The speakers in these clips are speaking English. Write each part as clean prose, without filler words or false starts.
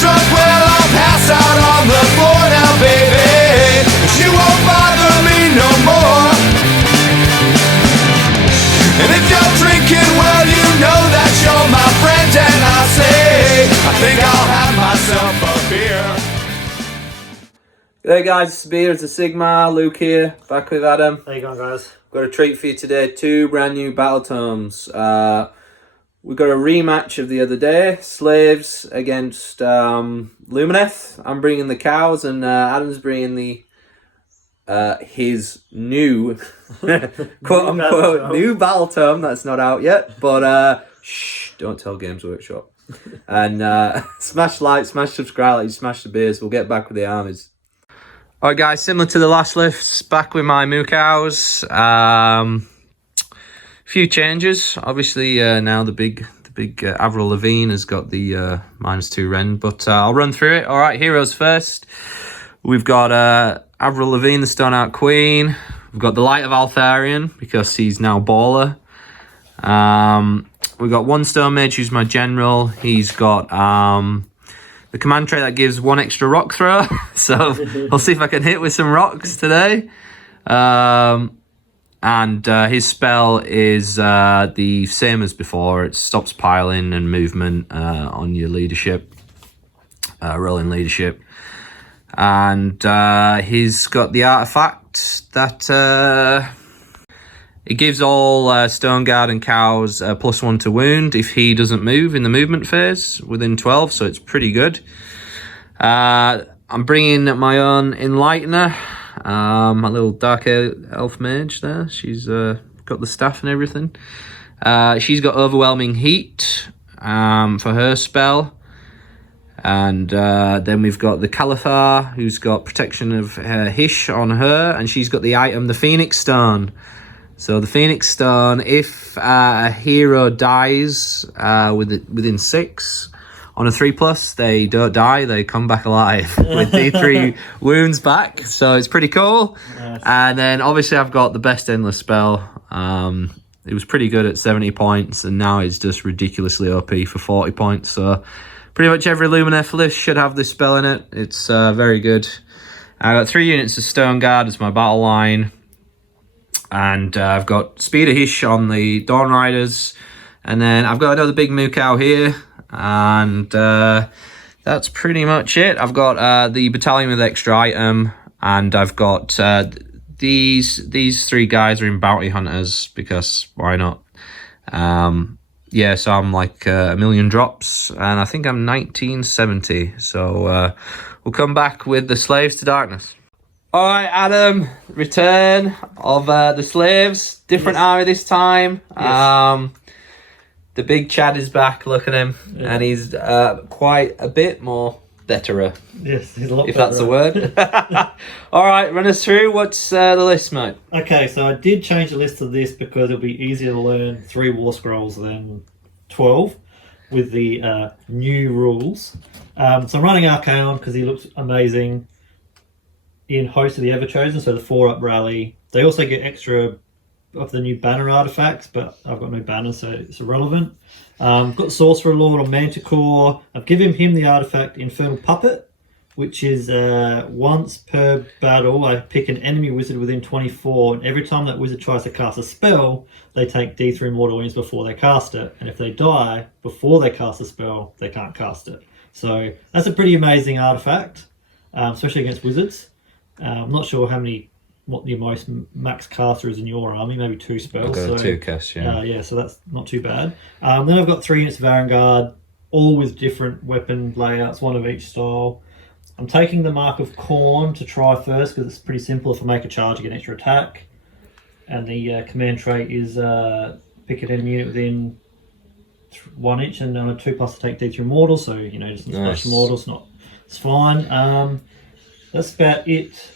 drunk, well, I'll pass out on the floor now, baby. But you won't bother me no more. And if you're drinking, well, you know that you're my friend. And I say, I think I'll have myself a beer. Hey guys, it's Beer, it's a Sigmar, Luke here, back with Adam. How you going, guys? Got a treat for you today, 2 brand new battle tomes. We got a rematch of the other day, Slaves against Lumineth. I'm bringing the cows and Adam's bringing the his new, quote unquote, new battle tome that's not out yet, but shh, don't tell Games Workshop. And smash like, smash subscribe, like you smash the beers, we'll get back with the armies. Alright guys, similar to the last lifts, back with my moo cows. Few changes. Obviously now the big Avril Lavigne has got the -2 rend, but I'll run through it. Alright, heroes first. We've got Avril Lavigne, the Stone Out Queen. We've got the Light of Altharion, because he's now baller. We've got one Stone Mage, who's my general. He's got the command trait that gives 1 extra rock throw. So I'll see if I can hit with some rocks today. And his spell is the same as before. It stops piling and movement on your leadership, rolling leadership. And he's got the artifact that it gives all Stone Guard and cows +1 to wound if he doesn't move in the movement phase within 12, so it's pretty good. I'm bringing my own Enlightener, my little dark elf mage there. She's got the staff and everything. She's got Overwhelming Heat for her spell. And then we've got the Calathar, who's got Protection of Hish on her, and she's got the item, the Phoenix Stone. So the Phoenix Stone, if a hero dies within 6 on a 3+, they don't die, they come back alive with D3 wounds back. So it's pretty cool. Nice. And then obviously I've got the best endless spell. It was pretty good at 70 points, and now it's just ridiculously OP for 40 points. So pretty much every Lumineth list should have this spell in it. It's very good. I got 3 units of Stone Guard as my battle line. And I've got Speed of Hish on the Dawn Riders. And then I've got another big moo cow here. And that's pretty much it. I've got the battalion with extra item. And I've got these 3 guys are in Bounty Hunters, because why not? Yeah, so I'm like a million drops. And I think I'm 1970. So we'll come back with the Slaves to Darkness. All right, Adam, return of the Slaves. Different army this time. Yes. The big Chad is back. Look at him. Yeah. And he's quite a bit more better. Yes, he's a lot if better. That's a word. All right, run us through. What's the list, mate? Okay, so I did change the list of this because it'll be easier to learn 3 War Scrolls than 12 with the new rules. So I'm running Archaon because he looks amazing in Host of the Everchosen, so the 4-up rally. They also get extra of the new banner artifacts, but I've got no banners, so it's irrelevant. Got Sorcerer Lord on Manticore. I've given him the artifact Infernal Puppet, which is once per battle, I pick an enemy wizard within 24, and every time that wizard tries to cast a spell, they take D3 mortal wounds before they cast it. And if they die before they cast a spell, they can't cast it. So that's a pretty amazing artifact, especially against wizards. I'm not sure what your most max caster is in your army, maybe 2 spells. I've got 2 casts, yeah. Yeah, so that's not too bad. Then I've got 3 units of Vanguard, all with different weapon layouts, 1 of each style. I'm taking the Mark of Khorne to try first because it's pretty simple. If I make a charge, I get an extra attack. And the command trait is pick an enemy unit within 1 inch, and on a 2+ to take D3 mortal, so just smash mortals, it's fine. That's about it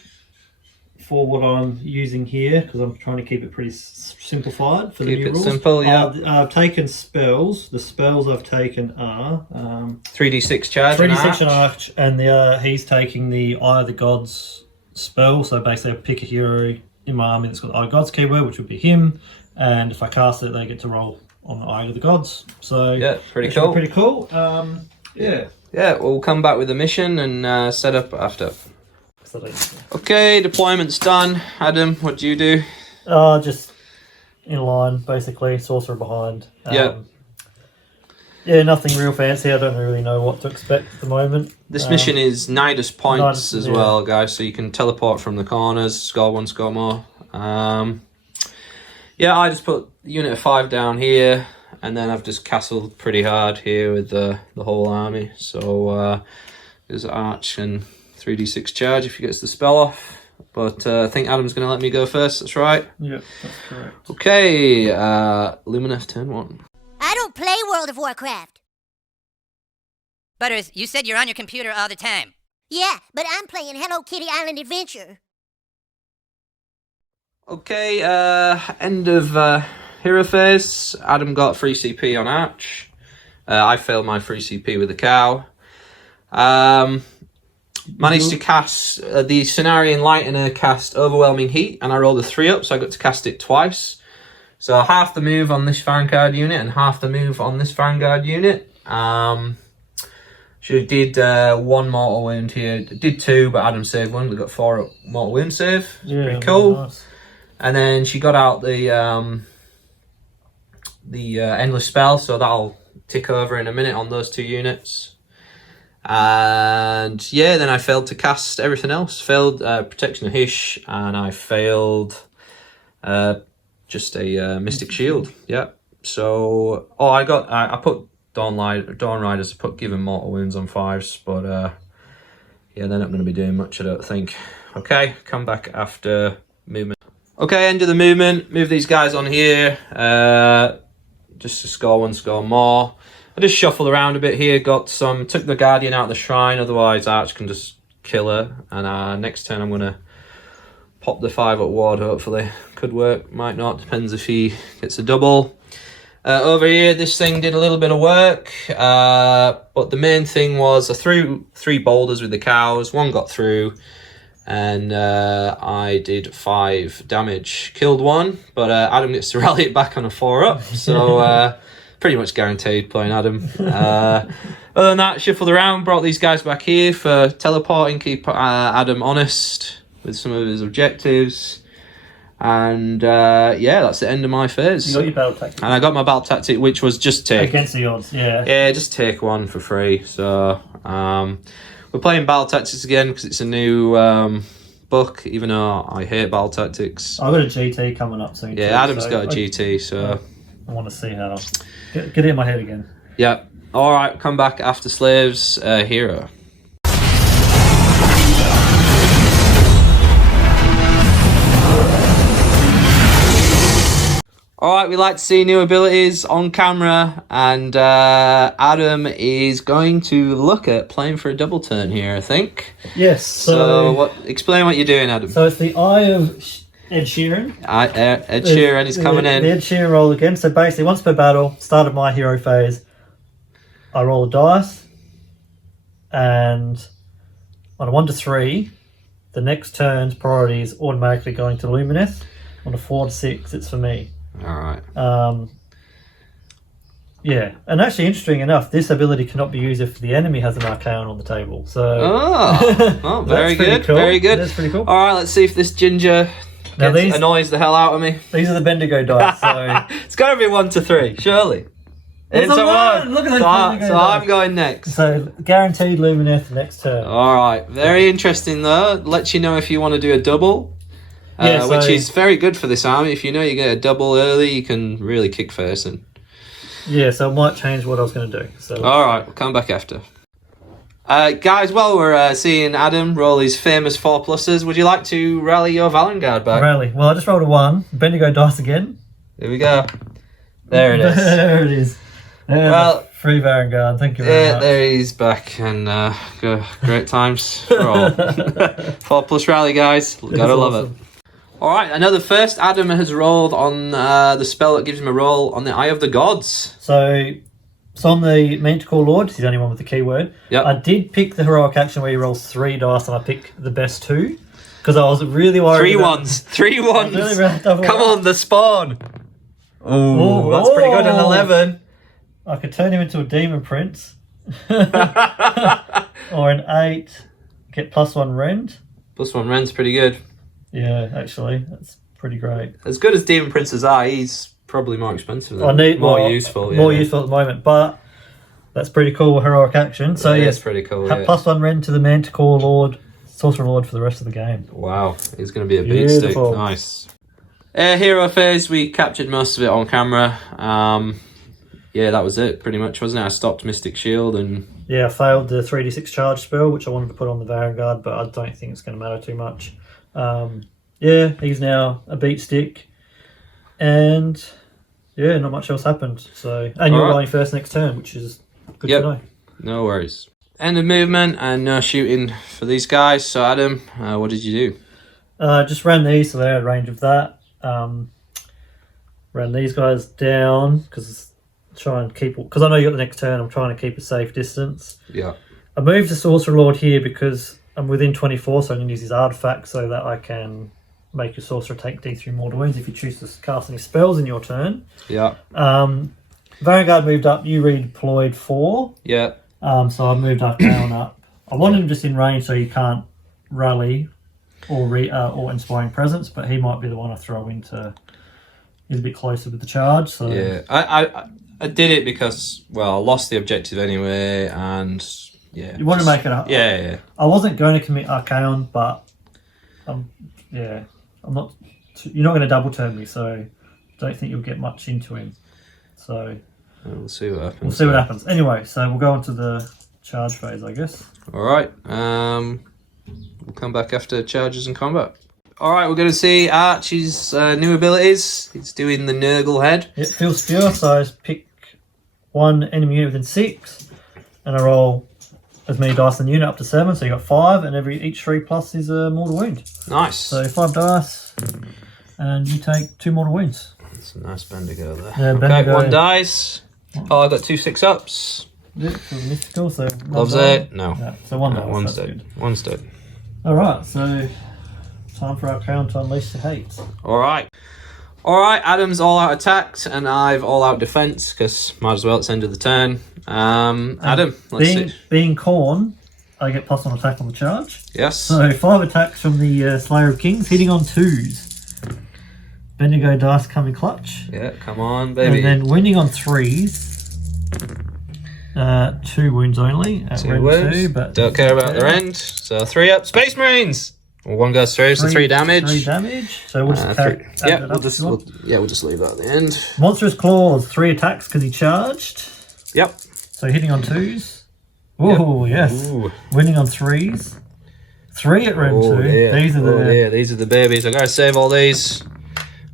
for what I'm using here, because I'm trying to keep it pretty simplified for the new rules. Keep it simple, yeah. I've taken spells. The spells I've taken are 3d6 charge, 3d6 and arch, and he's taking the Eye of the Gods spell. So basically, I pick a hero in my army that's got the Eye of Gods keyword, which would be him, and if I cast it, they get to roll on the Eye of the Gods. So yeah, pretty cool. Pretty cool. Yeah. Yeah, we'll come back with the mission and set up after. Okay, deployment's done. Adam, what do you do? Just in line, basically. Sorcerer behind. Yeah. Yeah, nothing real fancy. I don't really know what to expect at the moment. This mission is Nidus points as yeah. well, guys, so you can teleport from the corners, score one, score more. Yeah, I just put unit of 5 down here, and then I've just castled pretty hard here with the whole army. So there's Arch and 3d6 charge if he gets the spell off. But I think Adam's going to let me go first, that's right? Yep, that's correct. Okay, Lumineth, turn 1. I don't play World of Warcraft. Butters, you said you're on your computer all the time. Yeah, but I'm playing Hello Kitty Island Adventure. Okay, end of hero phase. Adam got free CP on Arch. I failed my free CP with the cow. Managed to cast the Cenarian Lightener cast Overwhelming Heat, and I rolled a 3 up, so I got to cast it twice. So half the move on this Vanguard unit and half the move on this Vanguard unit. She did 1 mortal wound here. Did 2, but Adam saved 1. We got 4 mortal wound save. Yeah, pretty cool. Nice. And then she got out the endless spell, so that'll tick over in a minute on those 2 units. And yeah, then I failed to cast everything else. Failed Protection of Hish, and I failed just a Mystic Shield. Yeah. So I put Dawn Riders. I put Given Mortal Wounds on 5s, but yeah, they're not going to be doing much, I don't think. Okay, come back after movement. Okay, end of the movement. Move these guys on here. Just to score 1, score more. I just shuffled around a bit here. Took the Guardian out of the shrine. Otherwise, Arch can just kill her. And next turn, I'm gonna pop the 5-up ward. Hopefully, could work. Might not. Depends if he gets a double. Over here, this thing did a little bit of work. But the main thing was I threw 3 boulders with the cows. 1 got through. And I did 5 damage. Killed 1, but Adam gets to rally it back on a 4-up. So pretty much guaranteed playing Adam. Other than that, shuffled around, brought these guys back here for teleporting, keep Adam honest with some of his objectives. And yeah, that's the end of my phase. You got your battle tactic. And I got my battle tactic, which was just take. Against the odds, yeah. Yeah, just take 1 for free. So we're playing battle tactics again because it's a new book, even though I hate battle tactics. I've got a GT coming up soon. Yeah, too, Adam's so got a GT, so I want to see how get it in my head again. yeah. All right, come back after Slaves hero. All right, we like to see new abilities on camera, and Adam is going to look at playing for a double turn here, I think. Yes. So explain what you're doing, Adam. So it's the Eye of Ed Sheeran. Ed Sheeran is coming in. The Ed Sheeran roll again. So basically, once per battle, start of my hero phase, I roll a dice, and on a 1 to 3, the next turn's priority is automatically going to Lumineth. On a 4 to 6, it's for me. All right. Yeah, and actually, interesting enough, this ability cannot be used if the enemy has an Arcane on the table. So, oh very good, cool. very good. That's pretty cool. All right, let's see if this ginger annoys the hell out of me. These are the Bendigo dice. So it's got to be 1 to 3, surely. It's a 1. Look at those so I'm going next. So guaranteed Lumineth next turn. All right, very interesting though. Lets you know if you want to do a double. Which is very good for this army. If you know you get a double early, you can really kick first. Yeah, so it might change what I was going to do. So all right, we'll come back after. Guys, while we're seeing Adam roll his famous 4+, would you like to rally your Valengard back? Rally. Well, I just rolled a 1. Bendigo dice again. Here we go. There it is. There it is. Well, free Vanguard. Thank you very much. There he's back, and great times for all. 4+ rally, guys. Gotta love it. All right, I know the first Adam has rolled on the spell that gives him a roll on the Eye of the Gods. So it's on the Manticore Lord. He's the only one with the keyword. Yep. I did pick the heroic action where he rolls 3 dice, and I picked the best 2 because I was really worried. 3 ones. 3 ones. Really Come on, the spawn. Oh, that's pretty good. An 11. I could turn him into a Demon Prince Or an 8, get +1 rend. +1 rend's pretty good. Yeah, actually, that's pretty great. As good as Demon Princes are, he's probably more expensive than useful. More useful at the moment, but that's pretty cool heroic action. So yeah, it's pretty cool. Have +1 rend to the Manticore Lord, Sorcerer Lord for the rest of the game. Wow, he's going to be a beat stick. Nice. Hero phase, we captured most of it on camera. Yeah, that was it pretty much, wasn't it? I stopped Mystic Shield and... Yeah, I failed the 3d6 charge spell, which I wanted to put on the Vanguard, but I don't think it's going to matter too much. Yeah, he's now a beat stick. And yeah, not much else happened. So, and you're rolling first next turn, which is good to know. No worries. End of movement and no shooting for these guys. So Adam, what did you do? Just ran these, so they're out of range of that. Ran these guys down because I know you got the next turn. I'm trying to keep a safe distance. Yeah. I moved the Sorcerer Lord here because I'm within 24, so I can use his artifact so that I can make your sorcerer take D3 mortal wounds if you choose to cast any spells in your turn. Yeah. Vanguard moved up. You redeployed 4. Yeah. So I moved Archaon up. I wanted him just in range so you can't rally or Inspiring Presence, but he might be the one I throw into. He's a bit closer with the charge. So yeah, I did it because, well, I lost the objective anyway, and yeah. You want to make it up. Yeah. I wasn't going to commit Archaon, but yeah, I'm not. You're not going to double turn me, so I don't think you'll get much into him. So we'll see what happens. We'll see what happens. Anyway, so we'll go on to the charge phase, I guess. All right. We'll come back after charges and combat. All right, we're going to see Archie's new abilities. He's doing the Nurgle head. It feels spear, so I pick one enemy unit within 6, and I roll as many dice in the unit up to 7, so you got 5, and each 3 plus is a mortal wound. Nice. So 5 dice, and you take 2 mortal wounds. That's a nice Bendigo there. Yeah, okay, Bendigo. 1 dice. Oh, I got 2 6-ups. Yeah, for the mystical, so Loves it. No. Yeah, so 1 dice. One's dead. One's dead. All right, so time for our crown to unleash the hate. All right, Adam's all out attacked, and I've all out defense because might as well. It's end of the turn. Adam, let's see. Being Khorne, I get +1 attack on the charge. Yes. So 5 attacks from the Slayer of Kings, hitting on 2s. Bendigo dice coming clutch. Yeah, come on, baby. And then winning on 3s. 2 wounds only. At 2 wounds. 2, but don't care about the end. So 3 up. Space Marines. Well, 1 goes through, so 3 damage. 3 damage. So we'll just we'll just leave that at the end. Monstrous Claws, 3 attacks because he charged. Yep. So hitting on 2s. Oh yes. Ooh. Winning on 3s. 3 at round 2. Dear. These are the babies. I gotta save all these.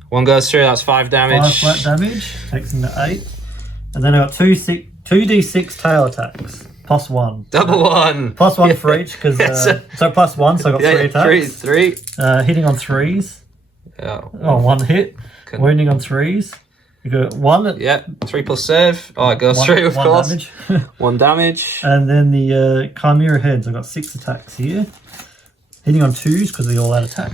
1 goes through. That's 5 damage. 5 flat damage. Takes him to 8. And then I got 2d6 tail attacks. +1. Double 1. +1 for each because so +1. So I got 3 attacks. 3. Hitting on 3s. Yeah. Oh, 1 hit. Wounding on 3s. You got 1. Yeah. 3 plus save. Oh, it goes through. Of course. Damage. 1 damage. And then the Chimera heads. I got 6 attacks here. Hitting on 2s because they all had attack.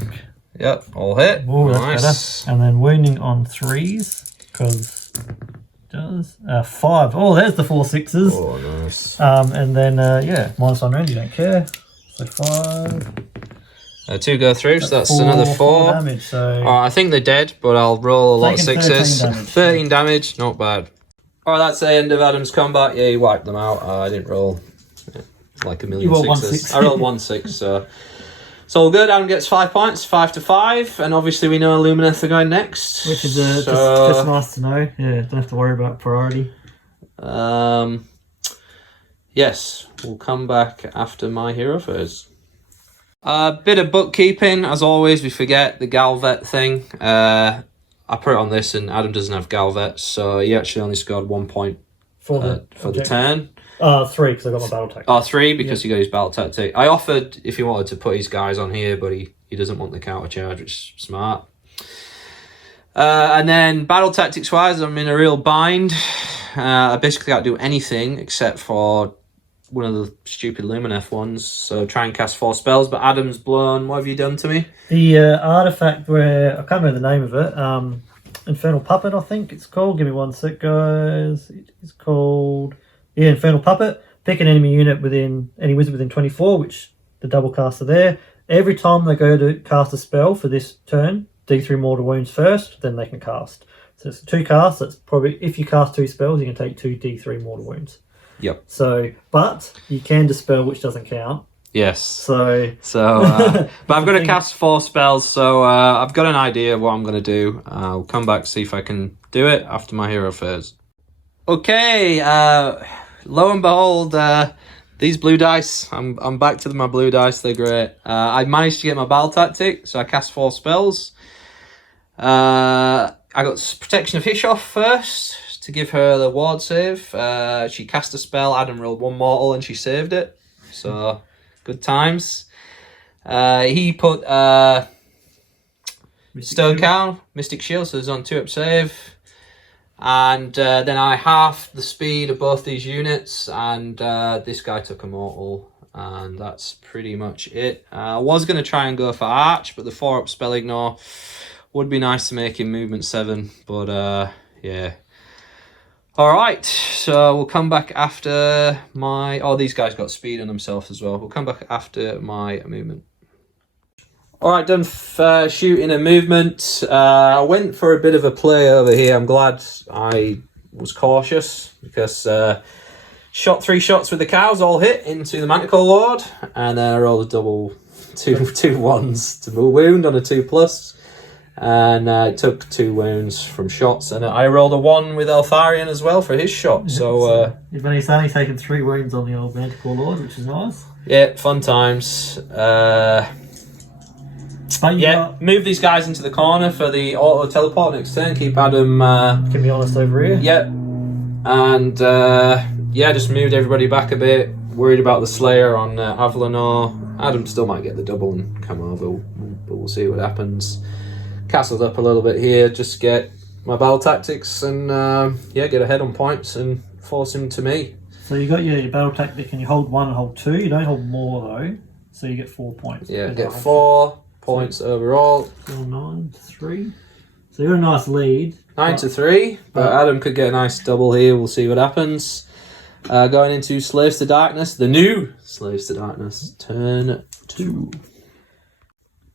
Yep. All hit. Oh, nice. That's better. And then wounding on 3s because. Does 5. Oh, there's the 4 6s. Oh, nice. And then -1 round. You don't care. So 5. 2 go through, so that's another 4. Damage. So I think they're dead, but I'll roll a lot of 6s. 13 damage, not bad. All right, that's the end of Adam's combat. Yeah, he wiped them out. I didn't roll like a million You rolled 1 6s. 6. I rolled 1 6, so it's all good. Adam gets 5 points, 5 to 5, and obviously we know Lumineth are going next, which is just nice to know. Yeah, don't have to worry about priority. Yes, we'll come back after my hero phase. A bit of bookkeeping, as always. We forget the Galvet thing. I put it on this, and Adam doesn't have Galvet, so he actually only scored 1 point for the turn. 3 because I got my battle tactic. 3 because he got his battle tactic. I offered if he wanted to put his guys on here, but he doesn't want the counter charge, which is smart. And then battle tactics wise, I'm in a real bind. I basically can't do anything except for one of the stupid Lumineth ones. So try and cast 4 spells, but Adam's blown. What have you done to me? The artifact where I can't remember the name of it. Infernal Puppet, I think it's called. Give me 1 sec, guys. It is called Infernal Puppet. pick an enemy unit any wizard within 24, which the double casts are there. Every time they go to cast a spell for this turn, D3 mortal wounds first, then they can cast. So it's 2 casts. That's probably, if you cast 2 spells, you can take 2 D3 mortal wounds. Yep. So, but you can dispel, which doesn't count. Yes. So but I've got to cast 4 spells, so I've got an idea of what I'm going to do. I'll come back, see if I can do it after my hero phase. Okay, lo and behold, these blue dice, I'm back to my blue dice, they're great. I managed to get my battle tactic, so I cast 4 spells. I got Protection of Hishoff first, to give her the ward save. She cast a spell, Adam rolled 1 mortal, and she saved it. So, good times. He put Stone Cow, Mystic Shield, so there's on 2-up save. And then I halved the speed of both these units, and this guy took a mortal, and that's pretty much it. I was going to try and go for Arch, but the 4-up spell ignore would be nice to make him movement 7, but yeah. Alright, so we'll come back after my... Oh, these guys got speed on themselves as well. We'll come back after my movement. Alright, done shooting and movement. I went for a bit of a play over here. I'm glad I was cautious because shot 3 shots with the cows, all hit into the Manticore Lord, and then I rolled a double two ones to wound on a 2+, and took 2 wounds from shots, and I rolled a 1 with Eltharion as well for his shot. So you've only taken 3 wounds on the old Manticore Lord, which is nice. Yeah, fun times. Move these guys into the corner for the auto teleport next turn. Keep Adam. Can be honest over here. Yep. And just moved everybody back a bit. Worried about the Slayer on Avlanor. Adam still might get the double and come over, but we'll see what happens. Castled up a little bit here, just get my battle tactics and get ahead on points and force him to me. So you got your battle tactic and you hold 1 and hold 2. You don't hold more though, so you get 4 points. Yeah, get 4 points overall. 9 to 3. So you're a nice lead. 9 to 3, but Adam could get a nice double here. We'll see what happens. Going into Slaves to Darkness, the new Slaves to Darkness, turn 2.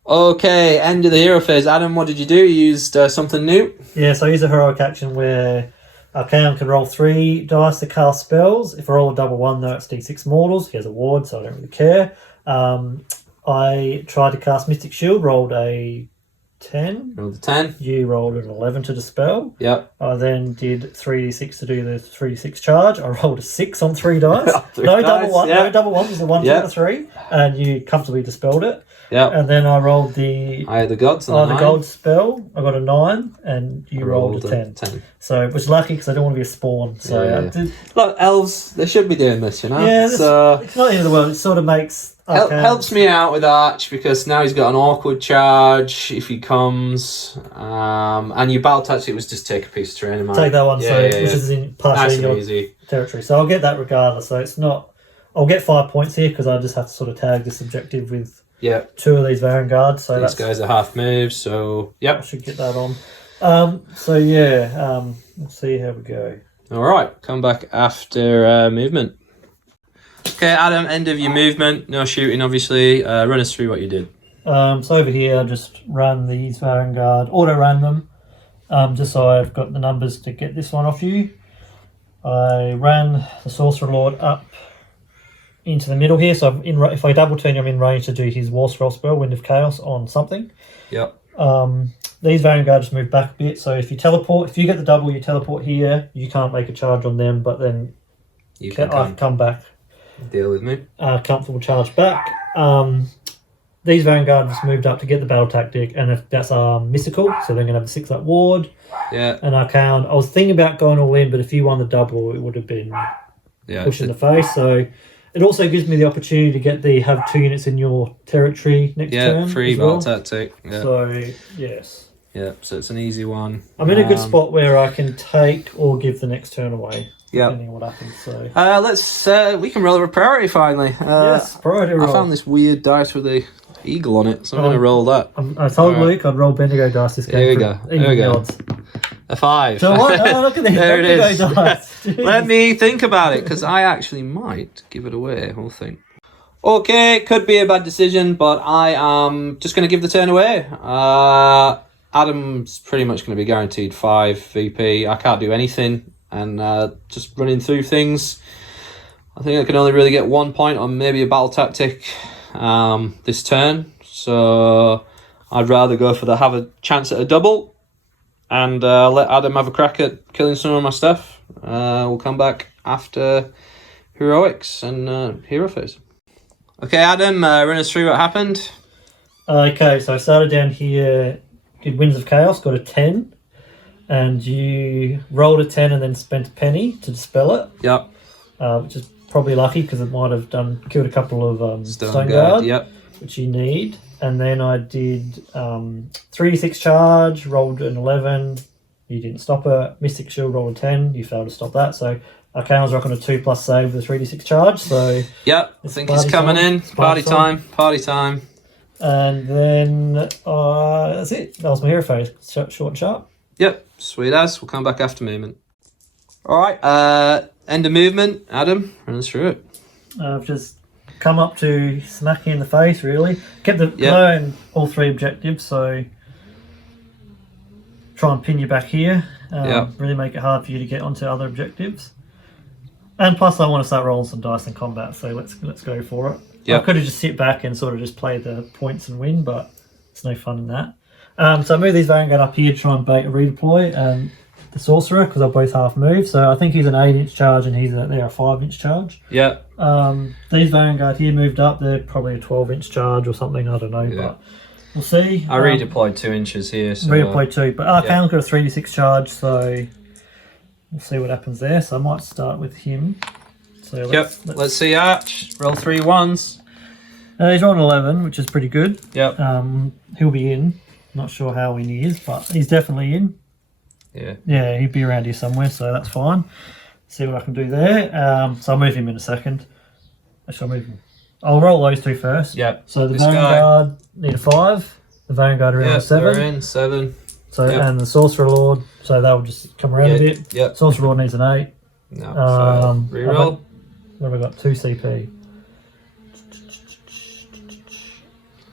Okay, end of the hero phase. Adam, what did you do? You used something new? Yeah, so I use a heroic action where Archaon can roll 3 dice to cast spells. If I roll a double 1, though, it's D6 mortals. He has a ward, so I don't really care. I tried to cast Mystic Shield, rolled a 10. Rolled a 10. You rolled an 11 to dispel. Yep. I then did 3d6 to do the 3d6 charge. I rolled a 6 on 3 dice. No double 1. Yeah. No double 1. There's a 1, 2, and a 3. And you comfortably dispelled it. Yep. And then I rolled the... I had the gods and the gold spell. I got a 9, and you rolled a 10. So, which is lucky because I don't want to be a spawn. So, Look, elves, they should be doing this, you know? Yeah, it's not the end of the world. It sort of makes... helps me out with Arch because now he's got an awkward charge if he comes. And your battle tactic was just take a piece of terrain. Take that one, which is partially in your territory. So I'll get that regardless. So it's not... I'll get 5 points here because I just have to sort of tag this objective with 2 of these Vanguards. So these guys are half moves, so I should get that on. Let's see how we go. Alright, come back after movement. Okay, Adam, end of your movement. No shooting, obviously. Run us through what you did. So over here, I just ran these Vanguard, auto-ran them, just so I've got the numbers to get this one off you. I ran the Sorcerer Lord up into the middle here, so if I double turn, I'm in range to do his War Scroll spell, Wind of Chaos, on something. Yep. These Vanguard just move back a bit, so if you get the double, you teleport here, you can't make a charge on them, but then you can come back. Deal with me. Comfortable charge back. These Vanguard just moved up to get the battle tactic, and if that's mystical, so they're going to have a 6-up ward. Yeah. And Archaon, I was thinking about going all in, but if you won the double, it would have been push in the face. So it also gives me the opportunity to have 2 units in your territory next turn. Yeah, free battle tactic. Yeah. So, yes. Yeah, so it's an easy one. I'm in a good spot where I can take or give the next turn away. Yeah. Depending on what happens. So we can roll a priority finally. Yes, priority roll. I found this weird dice with the eagle on it, so I'm going to roll that. I told Luke I'd roll Bendigo dice this game. Here we go. Odds. A 5. So what? Oh, look at this. There it is. Dice. Let me think about it, because I actually might give it away. We'll think. Okay, could be a bad decision, but I am just going to give the turn away. Adam's pretty much going to be guaranteed 5 VP. I can't do anything, and just running through things. I think I can only really get 1 point on maybe a battle tactic this turn. So I'd rather go for have a chance at a double and let Adam have a crack at killing some of my stuff. We'll come back after heroics and hero phase. Okay, Adam, run us through what happened. Okay, so I started down here, did Winds of Chaos, got a 10, and you rolled a 10 and then spent a penny to dispel it. Yep. Which is probably lucky because it might have killed a couple of Stone Guard. Guard, Yep. which you need. And then I did 3d6 charge, rolled an 11, you didn't stop it. Mystic Shield, rolled a 10, you failed to stop that. So Arcan's rocking a 2+ save with a 3d6 charge. So yep, I think he's coming in. Party time. And then that's it. That was my hero phase. Short and sharp. Yep, sweet as. We'll come back after movement. All right, end of movement. Adam, run us through it. I've just come up to smack you in the face, really. Kept the blow in all 3 objectives, so try and pin you back here. Really make it hard for you to get onto other objectives. And plus, I want to start rolling some dice in combat, so let's go for it. Yep. I could have just sit back and sort of just play the points and win, but it's no fun in that. So I move these Vanguard up here to try and bait a redeploy. The Sorcerer, because they'll both half move. So I think he's an 8-inch charge and they're a 5-inch charge. Yeah. These Vanguard here moved up. They're probably a 12-inch charge or something. I don't know, but we'll see. I redeployed 2 inches here. So, redeployed 2, but Arcan's got a 3d6 charge, so we'll see what happens there. So I might start with him. So let's see Arch. Roll 3 1s. He's on 11, which is pretty good. Yep. He'll be in. Not sure how in he is, but he's definitely in. Yeah, he'd be around here somewhere, so that's fine. See what I can do there. So I'll move him in a second. Actually, I'll move him. I'll roll those 2 first. Yep. So the Vanguard need a 5. The Vanguard are in a 7. They're in 7. So and the Sorcerer Lord, so they'll just come around a bit. Yep. Sorcerer Lord needs an 8. No. So reroll. What have I got? 2 CP.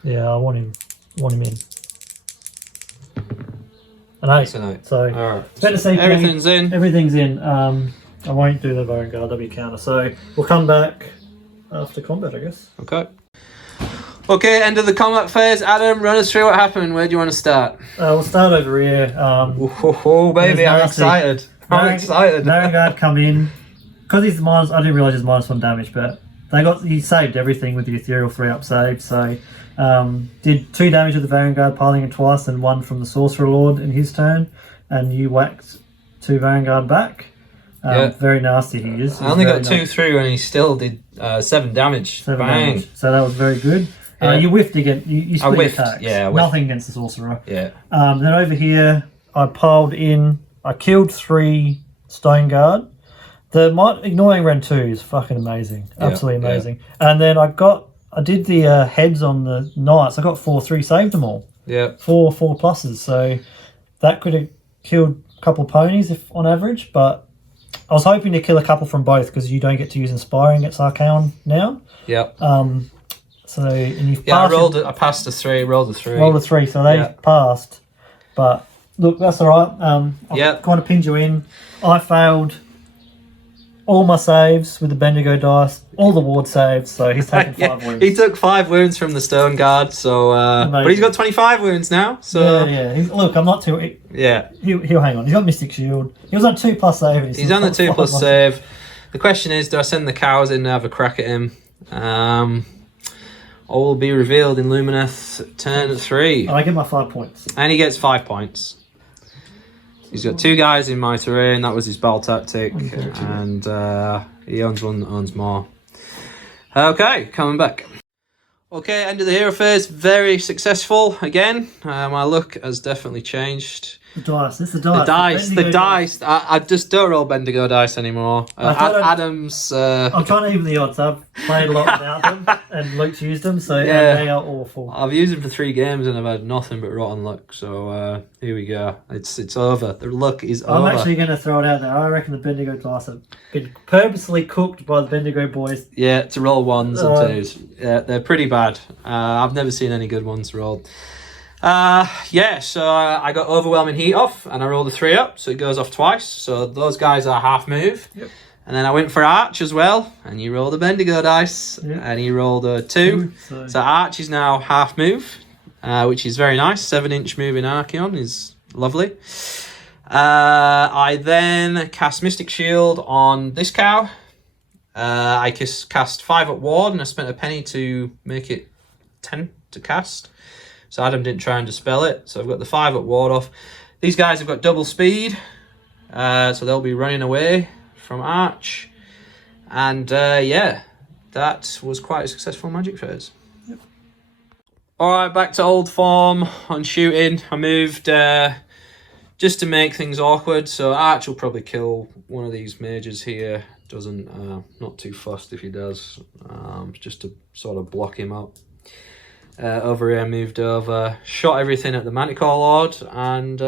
Yeah, I want him in. An 8. It's an 8. So, alright. Everything's in. Everything's in. I won't do the Vanguard W counter. So we'll come back after combat, I guess. Okay, end of the combat phase. Adam, run us through what happened. Where do you want to start? We'll start over here. Baby, I'm excited. Vanguard come in. Because he's minus, I didn't realise he's -1 damage, but he saved everything with the Ethereal 3-up save. So did 2 damage with the Vanguard, piling it twice, and 1 from the Sorcerer Lord in his turn. And you whacked 2 Vanguard back. Very nasty he is. I only got 2 through and he still did 7 damage. 7 damage. So that was very good. You whiffed again. You split your attacks. Yeah, nothing against the Sorcerer. Yeah. Then over here, I piled in. I killed 3 Stone Guard. Ignoring Ren 2 is fucking amazing. Absolutely amazing. And then I did the heads on the knights. I got 4/3, saved them all. Yeah. 4 pluses. So that could have killed a couple of ponies on average, but I was hoping to kill a couple from both because you don't get to use Inspiring against Arcan now. Yep. So and you've passed. I passed a 3. Rolled a 3. Rolled a 3, so they passed. But look, that's all right. I kind of pinned you in. I failed all my saves with the Bendigo dice, all the ward saves, so he's taken 5 wounds. He took 5 wounds from the Stone Guard, so but he's got 25 wounds now. So Look, I'm not too. He'll hang on. He's got Mystic Shield. He was on 2+ save. He's on the 2+ save. The question is, do I send the cows in and have a crack at him? All will be revealed in Lumineth turn 3. And I get my 5 points. And he gets 5 points. He's got 2 guys in my terrain. That was his battle tactic. And he owns one that owns more. Okay, coming back. Okay, end of the hero phase. Very successful again. My luck has definitely changed. The dice. It's the The dice. dice. The dice. I just don't roll Bendigo dice anymore. Adam's. I'm trying to even the odds. I've played a lot without them, and Luke's used them, so Yeah. they are awful. I've used them for 3 games and I've had nothing but rotten luck. So here we go. It's over. The luck is over. I'm actually going to throw it out there. I reckon the Bendigo dice have been purposely cooked by the Bendigo boys. Yeah, to roll 1s and 2s. Yeah, they're pretty bad. I've never seen any good ones rolled. So I got overwhelming heat off and I rolled a 3 up, so it goes off twice. So those guys are half move. Yep. And then I went for Arch as well, and you rolled a Bendigo dice, and he rolled a 2. So Arch is now half move, which is very nice. 7-inch move in Archeon is lovely. I then cast Mystic Shield on this cow. I cast 5 up ward, and I spent a penny to make it 10 to cast. So Adam didn't try and dispel it. So I've got the 5 up ward off. These guys have got double speed. So they'll be running away from Arch. And that was quite a successful magic phase. Yep. Alright, back to old form on shooting. I moved just to make things awkward. So Arch will probably kill one of these mages here. Doesn't, not too fussed if he does. Just to sort of block him up. Over here, moved over, shot everything at the Manticore Lord, and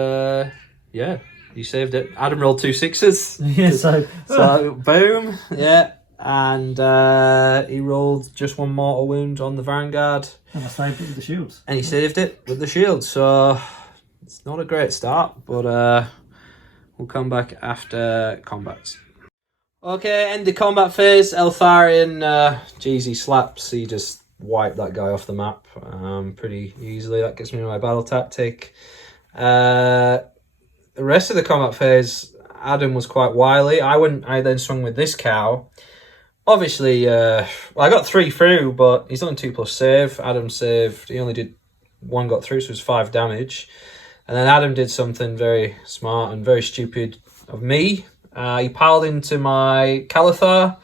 he saved it. Adam rolled 2 6s. Yeah, so boom, yeah, and he rolled just 1 mortal wound on the Vanguard. And I saved it with the shields. And he saved it with the shield, so it's not a great start, but we'll come back after combats. Okay, end the combat phase. Eltharion, he slaps, he just wipe that guy off the map pretty easily. That gets me my battle tactic. The rest of the combat phase, Adam was quite wily. I then swung with this cow. Obviously, I got 3 through, but he's done 2+ save. Adam saved. He only did 1 got through, so it was 5 damage. And then Adam did something very smart and very stupid of me. He piled into my Calathar,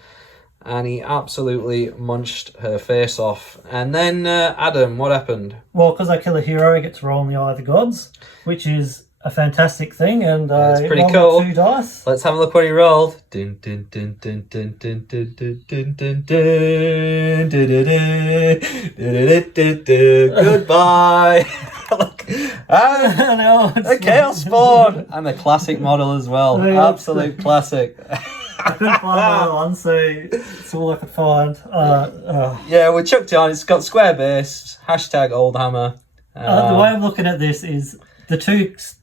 and he absolutely munched her face off. And then, Adam, what happened? Well, because I kill a hero, I get to roll in the Eye of the Gods, which is a fantastic thing, and it's pretty rolled cool. 2 dice. Let's have a look what he rolled. Dun, dun, dun, dun, dun, dun, dun, dun, dun, dun, dun, dun, dun, dun, dun, dun. Goodbye. Look, a Chaos Spawn, and a classic model as well. Absolute classic. I couldn't find another one, so it's all I could find. Yeah, we chucked it on. It's got square base. #Oldhammer. The way I'm looking at this is the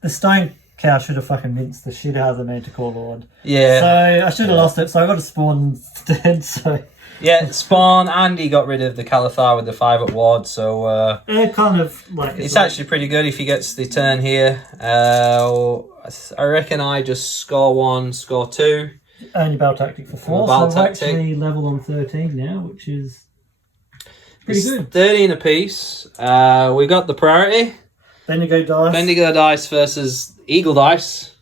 stone cow should have fucking minced the shit out of the Manticore Lord. Yeah. So I should have lost it, so I got a spawn instead, so... Yeah, spawn, and he got rid of the Calathar with the 5 up ward, so... kind of like... It's actually pretty good if he gets the turn here. I reckon I just score 1, score 2. Only battle tactic for 4, so we're actually level on 13 now, which is pretty good. 13 apiece. We got the priority. Bendigo dice. Bendigo dice versus Eagle dice.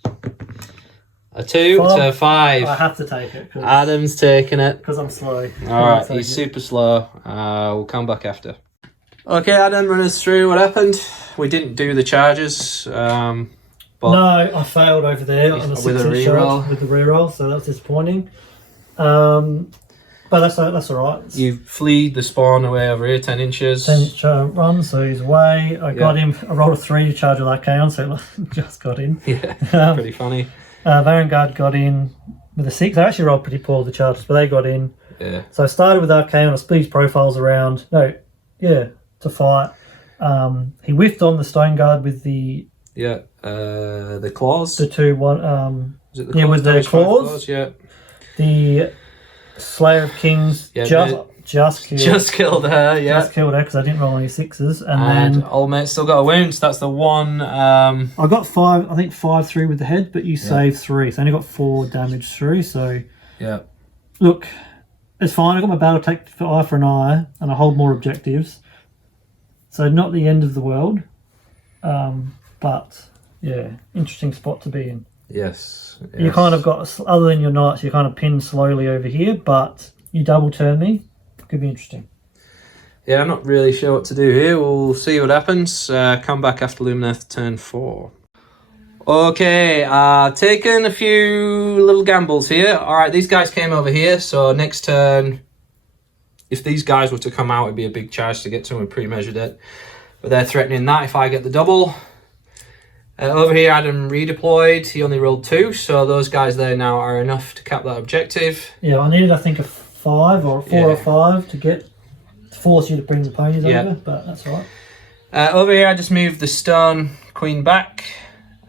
A 2 to 5. I have to take it. Adam's taking it. Because I'm slow. Alright, he's super slow. We'll come back after. Okay, Adam, run us through what happened. We didn't do the charges. But no, I failed over there on the 6-inch charge with the reroll, so that was disappointing. But that's all right. You fleed the spawn away over here, 10 inches. 10-inch run, so he's away. I got him. I rolled a 3 to charge with Archaon, so just got in. Yeah, pretty funny. Vanguard got in with a 6. I actually rolled pretty poor the charges, but they got in. Yeah. So I started with Archaon. I split his profiles around. To fight. He whiffed on the Stone Guard with the... Yeah, the claws. The 2-1. Is it the claws? With the claws. Yeah. The Slayer of Kings just killed her. Yeah, just killed her because I didn't roll any 6s. And then old mate still got a wound. So that's the one. I got 5. I think 5 through with the head, but you saved 3, so I only got 4 damage through. So yeah, look, it's fine. I got my battle tactic for eye for an eye, and I hold more objectives. So not the end of the world. But yeah, interesting spot to be in. Yes. You kind of got, other than your knights, you kind of pinned slowly over here, but you double turn me. Could be interesting. Yeah, I'm not really sure what to do here. We'll see what happens. Come back after Lumineth turn 4. Okay, taken a few little gambles here. Alright, these guys came over here, so next turn, if these guys were to come out, it'd be a big charge to get to them. We pre-measured it. But they're threatening that if I get the double. Over here, Adam redeployed. He only rolled 2, so those guys there now are enough to cap that objective. Yeah, I needed, I think, a 5 or 4 or 5 to force you to bring the ponies over, but that's all right. Over here, I just moved the stone queen back.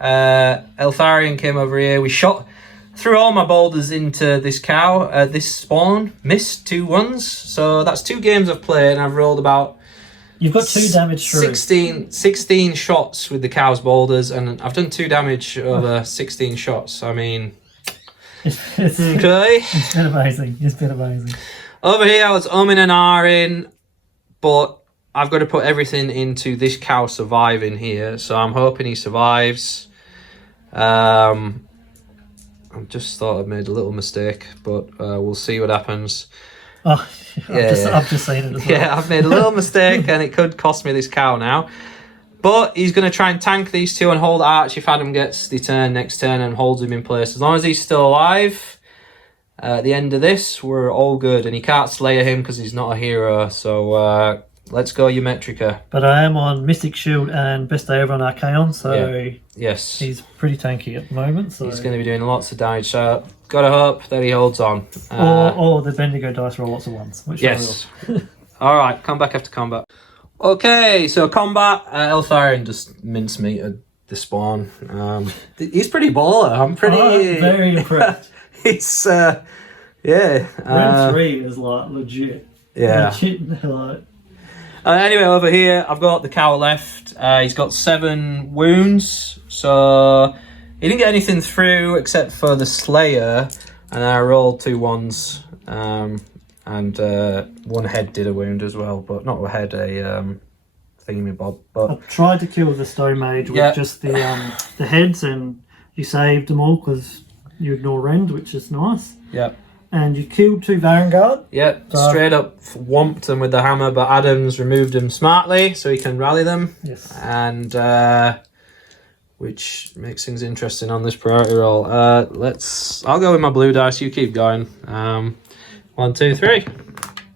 Eltharion came over here. We threw all my boulders into this cow. This spawn missed 2 ones, so that's 2 games I've played, and I've rolled about. You've got 2 damage through. 16 shots with the cow's boulders, and I've done 2 damage over 16 shots. I mean, It's okay. It's been amazing. It's been amazing. Over here, I was umming and ahhing, but I've got to put everything into this cow surviving here, so I'm hoping he survives. I just thought I'd made a little mistake, but we'll see what happens. Oh, I've just seen it as well. Yeah, I've made a little mistake, and it could cost me this cow now. But he's going to try and tank these 2 and hold Arch if Adam gets the turn next turn and holds him in place. As long as he's still alive, at the end of this, we're all good. And he can't slayer him because he's not a hero. So let's go Eumetrica. But I am on Mystic Shield and Best Day Ever on Archaon, so yes, he's pretty tanky at the moment. So he's going to be doing lots of damage. So gotta hope that he holds on. Or the Bendigo dice roll lots of ones. Which yes. All right, come back after combat. Okay, so combat. Eltharion just mincemeated the spawn. He's pretty baller. I'm pretty very impressed. He's Round 3 is like legit. Yeah. Legit, like. Anyway, over here, I've got the cow left. He's got 7 wounds, so he didn't get anything through except for the Slayer, and I rolled 2 ones, and 1 head did a wound as well, but not a head, a thingy-bob. But I tried to kill the Stone Mage with just the heads, and you saved them all because you ignore Rend, which is nice. Yeah. And you killed 2 Vanguard. Yeah, straight up whomped them with the hammer, but Adams removed them smartly so he can rally them. Yes. And which makes things interesting on this priority roll. I'll go with my blue dice. You keep going. 1, 2, 3.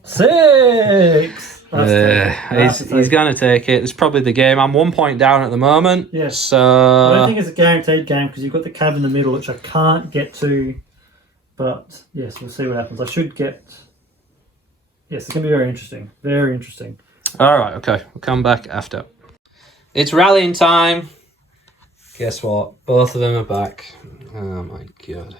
6. He's gonna take it. It's probably the game. I'm 1 point down at the moment. Yes. So I don't think it's a guaranteed game because you've got the cab in the middle, which I can't get to. But yes, we'll see what happens. I should get. Yes, it's gonna be very interesting. Very interesting. all right, okay. We'll come back after. It's rallying time. Guess what? Both of them are back. Oh my god.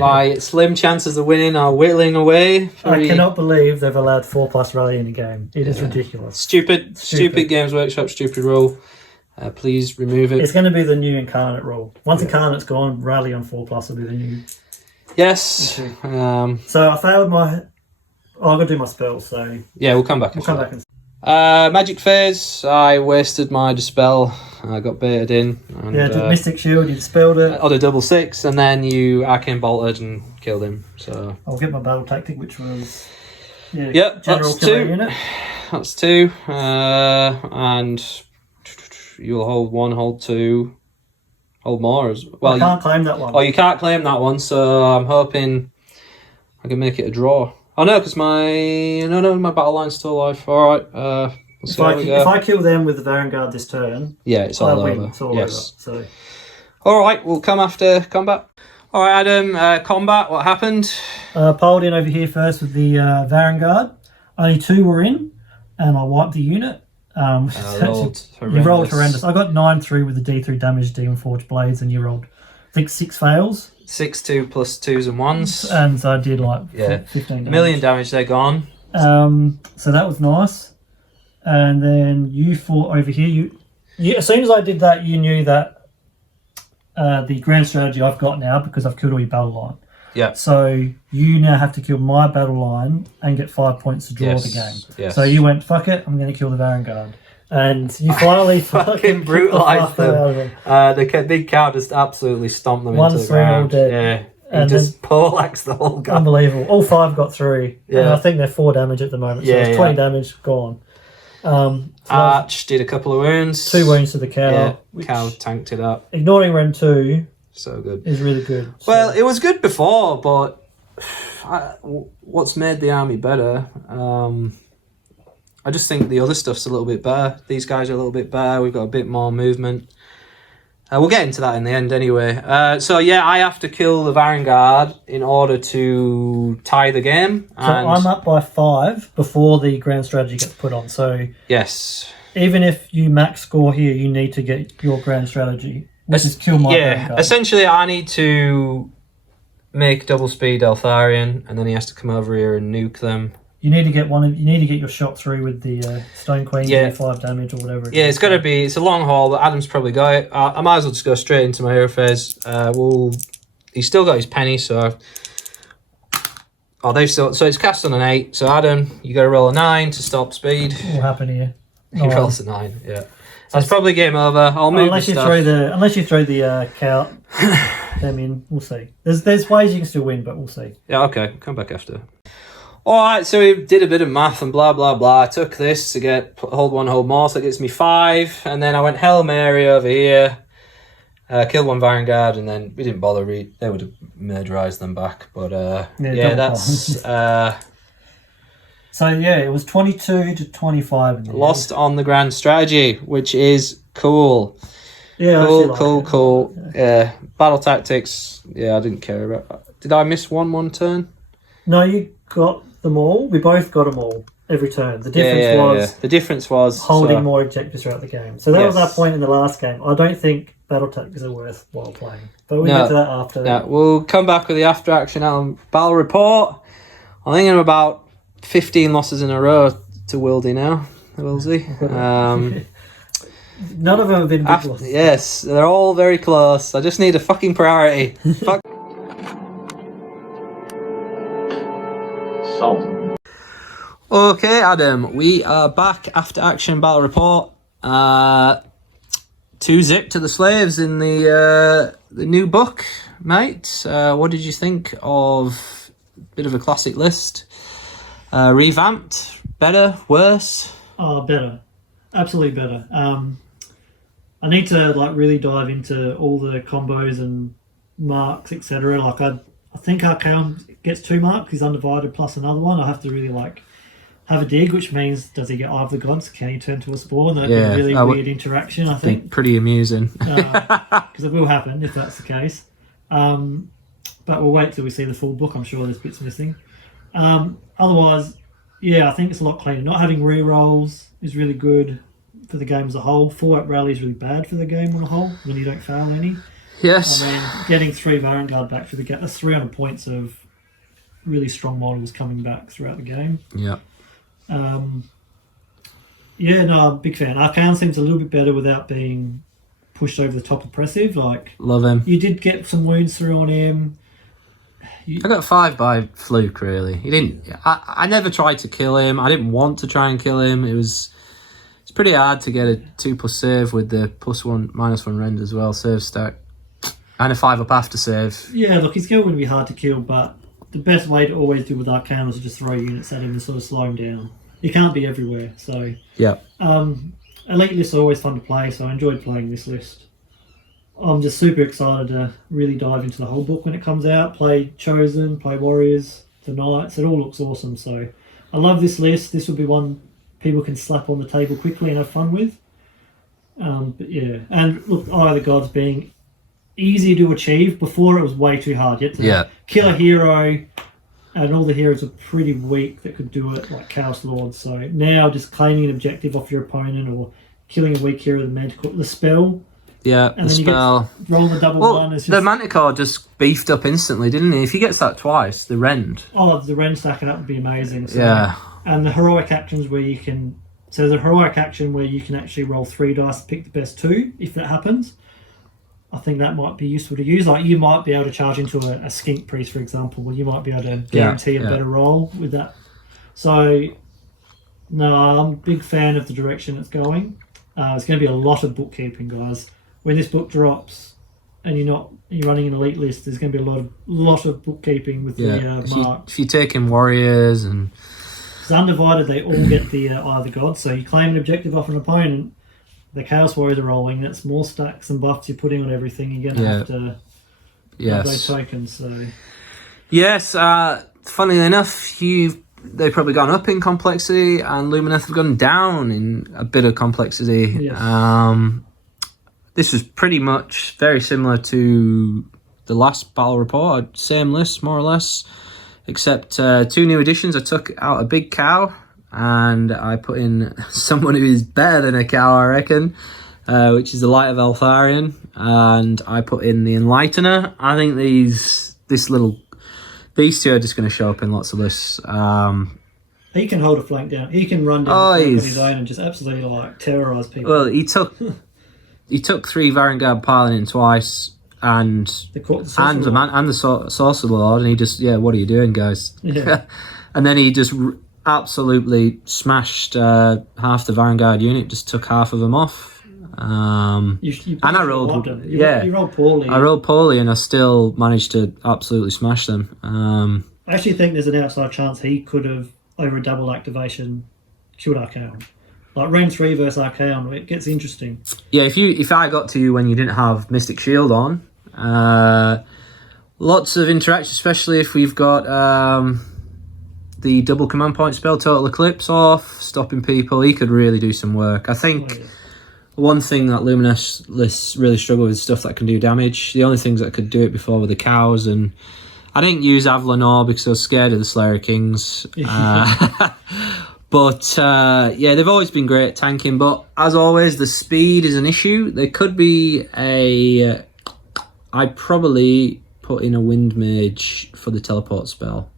My slim chances of winning are whittling away. I cannot believe they've allowed 4+ rally in a game. It is ridiculous. Stupid Games Workshop, stupid rule. Please remove it. It's going to be the new Incarnate rule. Once Incarnate's gone, rally on 4+ will be the new. Yes. So I failed my. Oh, I've got to do my spell. So yeah, we'll come back. We'll come back and. Magic phase. I wasted my dispel. I got baited in. And, did Mystic Shield. You dispelled it. On a 6/6, and then you arcane bolted and killed him. So I'll get my battle tactic, which was. Yep, general that's killer 2. Unit. That's 2. And you'll hold 1, hold 2, hold more as well. I can't claim that one. Oh, you can't claim that one, so I'm hoping I can make it a draw. Oh no, because my battle line's still alive. All right, if I kill them with the Vanguard this turn, it's all over. Win. It's all over. So, all right, we'll come after combat. All right, Adam, combat. What happened? Piled in over here first with the Vanguard. Only 2 were in, and I wiped the unit. You rolled horrendous. I got 9-3 with the D3 damage, Demon Forge Blades, and you rolled, I think, 6 fails. 6, 2 plus 2s and 1s. And so I did like 15 damage. Million damage, they're gone. So that was nice. And then you fought over here. You as soon as I did that, you knew that the grand strategy I've got now, because I've killed all your battle line. Yeah. So you now have to kill my battle line and get 5 points to draw the game. Yes. So you went, fuck it, I'm going to kill the Vanguard. And you finally fucking brutalised them. The big cow just absolutely stomped them into the ground. Dead. Yeah. He just poleaxed the whole guy. Unbelievable. All 5 got through. Yeah. And I think they're 4 damage at the moment. So it's 20 damage gone. Arch did a couple of wounds. 2 wounds to the cow. Yeah, which, cow tanked it up. ignoring Rem 2 So good. is really good. So. Well, it was good before, but what's made the army better? I just think the other stuff's a little bit better. These guys are a little bit better. We've got a bit more movement. We'll get into that in the end anyway. So yeah, I have to kill the Vanguard in order to tie the game. So I'm up by 5 before the grand strategy gets put on. So yes, even if you max score here, you need to get your grand strategy, which is kill my Vanguard. Essentially, I need to make double speed Eltharion, and then he has to come over here and nuke them. You need to get you need to get your shot through with the Stone Queen, 5 damage or whatever. It's got to be. It's a long haul, but Adam's probably got it. I might as well just go straight into my hero phase. He's still got his penny, so. Oh, they've still. So it's cast on an 8. So Adam, you got to roll a 9 to stop speed. What will happen here? He rolls a 9. Yeah, that's probably game over. I'll move unless you throw the cow them in. We'll see. There's ways you can still win, but we'll see. Yeah. Okay. Come back after. Alright, so we did a bit of math and blah, blah, blah. I took this to get hold 1, hold more, so that gets me 5. And then I went Hail Mary over here, killed 1 Vanguard, and then we didn't bother. They would have murderized them back. But that's... So yeah, it was 22 to 25 in the lost on the grand strategy, which is cool. Yeah, cool. Yeah, battle tactics, I didn't care about. Did I miss one turn? No, you got them all. We both got them all every turn. The difference was holding more objectives throughout the game. So that was our point in the last game. I don't think battle tactics are worthwhile playing, but we'll get to that after. Yeah, we'll come back with the after action battle report. I think I'm about 15 losses in a row to Wildy now. Wilsey. None of them have been big losses. Yes, they're all very close. I just need a fucking priority. Fuck. Okay, Adam, we are back after action battle report. 2 zip to the slaves in the new book, mate. What did you think of a bit of a classic list? Revamped, better, worse? Oh, better, absolutely better. I need to really dive into all the combos and marks, etc. I think our count gets 2 marks. He's undivided plus another one. I have to really have a dig, which means does he get Eye of the Gods? Can he turn to a spawn? That'd be a really weird interaction, I think. Pretty amusing. Because it will happen if that's the case. But we'll wait till we see the full book. I'm sure there's bits missing. Otherwise, I think it's a lot cleaner. Not having re-rolls is really good for the game as a whole. 4-up rally is really bad for the game on a whole when you don't fail any. Yes. I mean, getting 3 Vanguard back for the game, that's 300 points of really strong models coming back throughout the game. Yeah. I'm a big fan. Arcan seems a little bit better without being pushed over the top oppressive. Love him. You did get some wounds through on him. I got 5 by fluke, really. He didn't. I never tried to kill him. I didn't want to try and kill him. It's pretty hard to get a 2+ save with the +1, -1 rend as well, save stack. And a 5-up after save. Yeah, look, he's going to be hard to kill, but the best way to always do with Arcan is to just throw units at him and sort of slow him down. He can't be everywhere, so... Yeah. Elite lists are always fun to play, so I enjoyed playing this list. I'm just super excited to really dive into the whole book when it comes out. Play Chosen, play Warriors, the Knights. It all looks awesome, so... I love this list. This will be one people can slap on the table quickly and have fun with. But yeah, and look, Eye of the Gods being easy to achieve. Before it was way too hard. You had to kill a hero, and all the heroes are pretty weak that could do it, like Chaos Lords. So now just claiming an objective off your opponent or killing a weak hero with the spell. Yeah, and the spell. Roll the double one. It's just... The Manticore just beefed up instantly, didn't he? If he gets that twice, the Rend. Oh, the Rend stacking up would be amazing. So, yeah. And the heroic actions where you can... So there's a heroic action where you can actually roll 3 dice to pick the best 2, if that happens. I think that might be useful to use. Like, you might be able to charge into a Skink Priest, for example, where you might be able to guarantee a better roll with that. So, no, I'm a big fan of the direction it's going. It's going to be a lot of bookkeeping, guys. When this book drops and you're running an elite list, there's going to be a lot of bookkeeping with the marks. If you take in Warriors and Because undivided, they all get the Eye of the Gods. So you claim an objective off an opponent, the Chaos Warriors are rolling. That's more stacks and buffs you're putting on everything. You're going to have to have those tokens. So yes, funnily enough, they've probably gone up in complexity, and Lumineth have gone down in a bit of complexity. Yes. This was pretty much very similar to the last battle report. Same list, more or less, except 2 new additions. I took out a big cow, and I put in someone who is better than a cow, I reckon, which is the Light of Eltharion, and I put in the Enlightener. I think this little beast here are just going to show up in lots of lists. He can hold a flank down. He can run down the flank on his own and just absolutely terrorise people. Well, he took 3 Varangard piling in twice, and the Sorcerer Lord, and he just what are you doing, guys? Yeah. And then he just absolutely smashed half the Varangard unit. Just took half of them off. And I rolled. You rolled poorly. I rolled poorly, and I still managed to absolutely smash them. I actually think there's an outside chance he could have, over a double activation, killed Archaon. Like Ren 3 versus Archaon, it gets interesting. Yeah, if I got to you when you didn't have Mystic Shield on, lots of interaction, especially if we've got the double command point spell, Total Eclipse off, stopping people. He could really do some work. I think one thing that Lumineth lists really struggle with is stuff that can do damage. The only things that could do it before were the cows, and I didn't use Avalon because I was scared of the Slayer of Kings. But they've always been great at tanking, but as always, the speed is an issue. There could be I'd probably put in a Wind Mage for the teleport spell.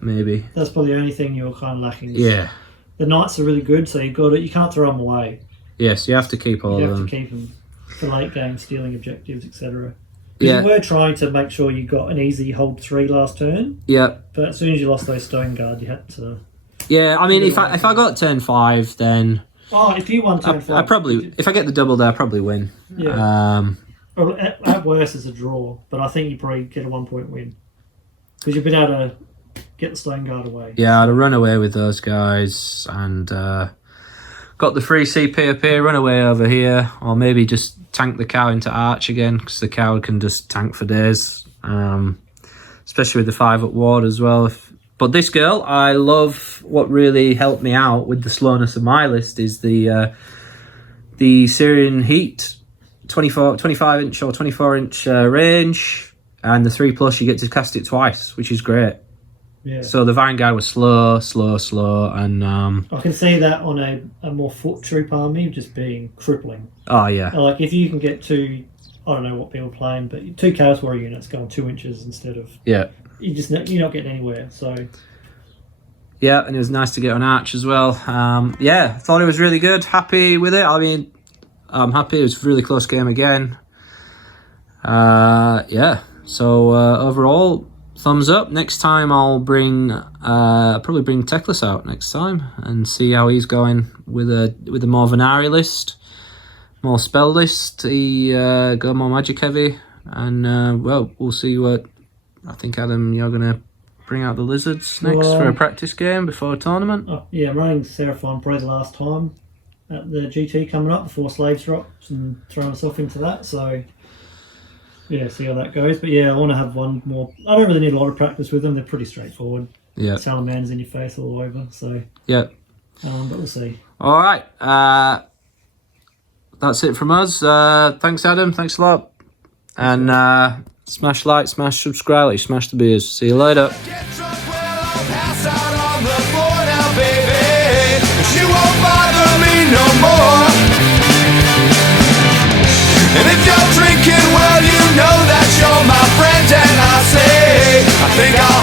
Maybe. That's probably the only thing you're kind of lacking. Yeah. The Knights are really good, so you can't throw them away. Yes, you have to keep all of them. You have to keep them for late game, stealing objectives, etc. Because you were trying to make sure you got an easy hold 3 last turn. Yeah. But as soon as you lost those Stone Guard, you had to... Yeah, I mean, if I got turn 5, then... Oh, if you won turn 5... I probably... If I get the double there, I probably win. Yeah. Well, at worst, it's a draw, but I think you probably get a 1-point win. Because you've been able to get the Stone Guard away. Yeah, I'd have run away with those guys, and got the free CP up here, run away over here, or maybe just tank the cow into Arch again, because the cow can just tank for days, especially with the 5-up ward as well. But this girl, I love. What really helped me out with the slowness of my list is the Syrian Heat, 25-inch or 24-inch range, and the 3+, you get to cast it twice, which is great. Yeah. So the Vanguard was slow, and I can see that on a more foot troop army just being crippling. Oh yeah. Like if you can get 2, I don't know what people are playing, but 2 Chaos Warrior units going 2 inches instead of you're not getting anywhere. So yeah, and it was nice to get on Arch as well. I thought it was really good. Happy with it. I mean, I'm happy. It was a really close game again. So overall, thumbs up. Next time I'll probably bring Teclis out next time and see how he's going with a more Venari list, more spell list. He go more magic heavy, and we'll see what I think. Adam, you're gonna bring out the lizards next for a practice game before a tournament. I'm running Seraphon probably the last time at the GT coming up before Slaves drops and throwing myself into that. So. Yeah, see how that goes. But yeah, I want to have one more. I don't really need a lot of practice with them. They're pretty straightforward. Yeah. Salamanders in your face all over. So yeah. But we'll see. All right. That's it from us. Thanks, Adam. Thanks a lot. And smash like, smash subscribe, like, smash the beers. See you later. Get drunk, well, I'll pass out on the floor now, baby. But you won't bother me no more. And if you're drinking, well, you know that you're my friend. And I say, I think I'll